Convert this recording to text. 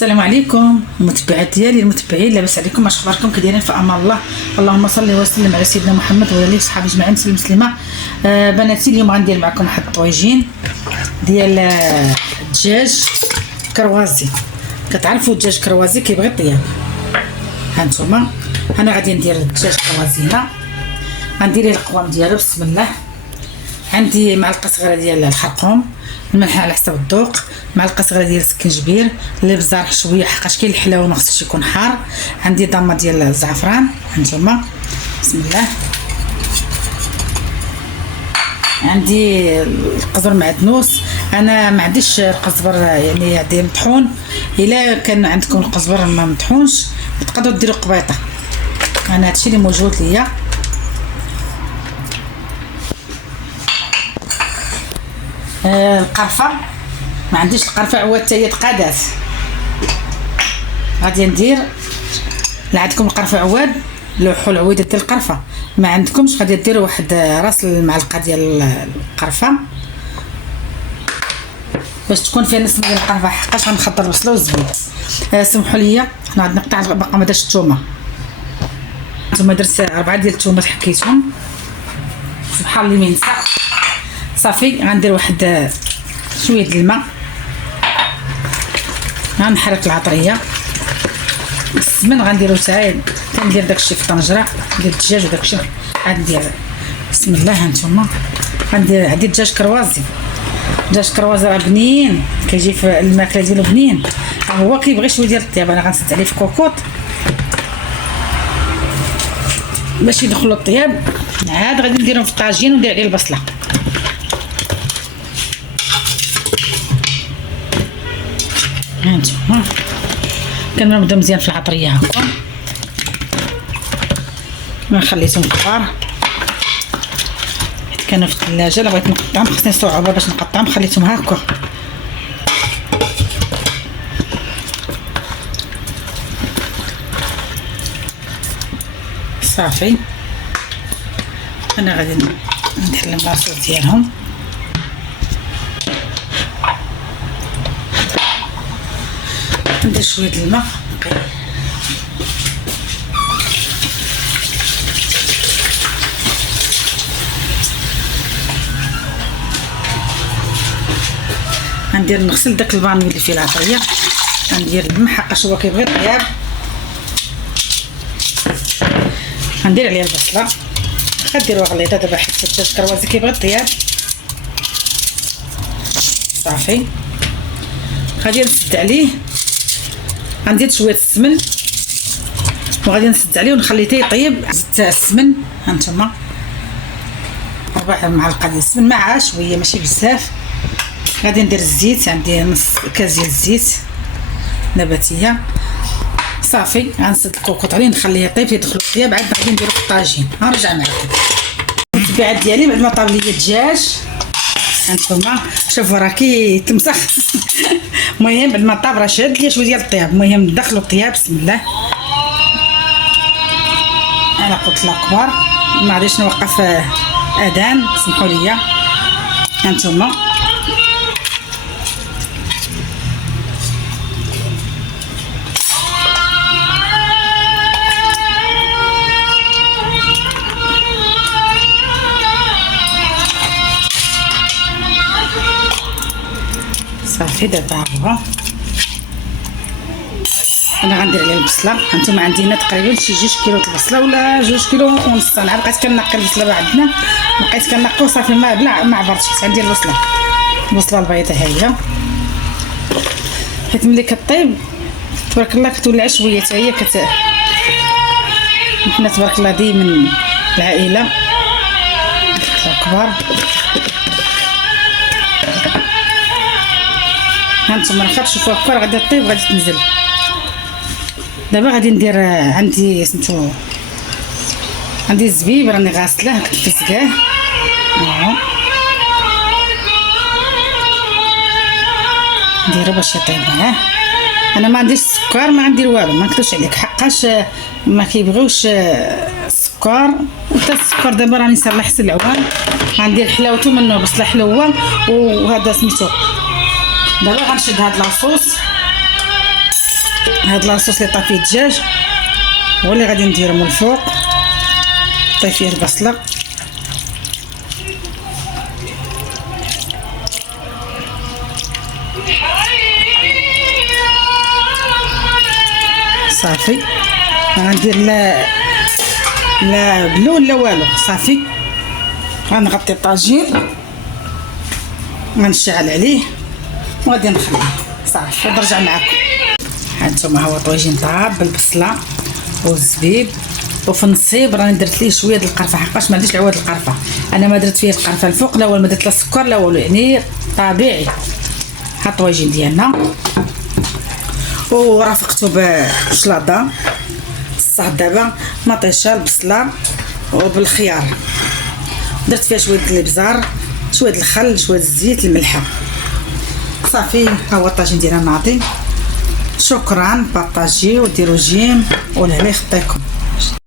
السلام عليكم المتبعات ديالي المتبعين، لاباس عليكم؟ اش اخباركم؟ كدايرين في امان الله؟ اللهم صل وسلم على سيدنا محمد وعلى اله وصحبه اجمعين. مسلمه بناتي، اليوم غندير معكم واحد الطويجين ديال الدجاج كروازي. كتعرفوا الدجاج كروازي كيبغي الطياب. ها نتوما انا غادي ندير الدجاج كروازي. هنا غندير ليه القوام ديالو. بسم الله. عندي معلقه صغيره ديال الخرقوم، الملح على حسب الذوق، معلقه صغيره ديال السكنجبير، الابزار شويه حقاش كاين الحلاوه ما خصوش يكون حار. عندي ضمه ديال الزعفران هانتوما. بسم الله. عندي القزبر معدنوس، انا ما عنديش القزبر يعني عندي مطحون. الا كان عندكم القزبر ما مطحونش تقدروا ديروا قبيطه. انا هادشي اللي موجود ليا. القرفه ما عنديش القرفه عواد حتى هي تقادات. غادي ندير، لا عندكم القرفه عواد لوحوا العويده ديال القرفه، ما عندكمش غادي ديروا واحد راس المعلقه ديال القرفه باش تكون فيها نسمه ديال القرفه، حقاش غنخضر البصله والزبيب. سمحوا لي، حنا غادي نقطع باقا ما دارش الثومه. ثم درت 4 ديال الثومات حكيتهم سبحان الله ما نسى. صافي غندير واحد شويه د الماء، غنحرك العطريه. السمن غنديرو تاعي كندير داكشي في الطنجره ديال الدجاج وداكشي غندير. بسم الله. هانتوما غندير عندي دجاج كروازي. دجاج كروازي راه بنين، كيجي في الماكله ديالو بنين، هو كيبغي شويه ديال الطياب. انا غنسد عليه في كوكوط باش يدخلوا الطياب. عاد غادي نديرهم في الطاجين وندير عليه البصله. هانتوما كنبدا مزيان في العطريه هكا، ما خليتهم كبار حيت كانوا في الثلاجه. لا بغيت نقطعهم خصني صعوبه باش نقطعهم، خليتهم هكا. صافي انا غادي ندير الماصوص ديالهم. ندير شويه الماء غندير نغسل داك البانيو اللي فيه العطريه. غندير الماء حقاش هو كيبغي الطياب. غندير عليه البصله، غديروها غليظه دابا حيت الدجاج كروازي كيبغي الطياب. صافي غادي نسد عليه. غندير شويه السمن وغادي نسد عليه ونخليه حتى يطيب. زدت السمن هانتوما 4 معالق ديال السمن مع شويه ماشي بزاف. غادي ندير الزيت، عندي نص كاس ديال الزيت نباتيه. صافي غنسد الكوكوط عليه نخليه يطيب يدخل الطياب. عاد غادي نديرو في الطاجين. غنرجع معكم. التبعات ديالي بعد ما طاب لي الدجاج هانتوما شوفوا راه كيتمسخ. المهم بعد ما طاب راه شاد ليا شويه ديال الطياب. المهم ندخلوا الطياب. بسم الله. انا قلت لا كبار ما غاديش نوقف اذان، سمحوا لي. هانتوما صافي. دابا هو انا غندير عليه البصله. هانتوما عندي هنا تقريبا شي 2 كيلو البصله ولا 2 كيلو ونص. انا بقيت كنقي البصله بقى عندنا، بقيت كنقي وصافي ما بلا ما عبرتش حيت عندي البصله البيضاء ها هي. حيت ملي كطيب تبارك الله كتولع شويه حتى هي حنا تبارك الله ديما العائله كبار. هانتوما راه كتشوفوا هكا راه غادي طيب غادي تنزل. دابا غادي ندير عندي سميتو عندي الزبيب راني غاسله كنت فسكاه. نديرو باش يطيب معاه. انا ما عنديش السكر، ما غندير والو، ما نكذبش عليك حقاش ما كيبغيوش السكر. وحتى السكر دابا راني صار حسن العوان. غندير حلاوته منه بصله حلوه وهذا سميتو. دابا غنشد هاد لاصوص هاد لاصوص اللي طافيه الدجاج هو اللي غادي نديرو من الفوق. طيب فيه البصله صافي. غندير لا بلون لا والو، صافي. غنغطي الطاجين، غنشعل عليه وغادي نخليه صافي ونرجع معكم. هانتوما هو طاجين طاب بالبصله والزبيب، وفي النصيب راني درت ليه شويه د القرفه، حقاش ما عنديش العواد القرفه. انا ما درت فيه القرفه الفوق لا والو، ما درت لا السكر لا والو، يعني طبيعي. ها الطواجين ديالنا ورافقته بشلاضه الصاد. دابا مطيشه البصله وبالخيار، درت فيها شويه الابزار، شويه الخل، شويه الزيت، الملحه، صافي. ها هو الطاجين ديالنا ناضي. شكرا، بارطاجيو وديروا جيم والهلا يخطيكم.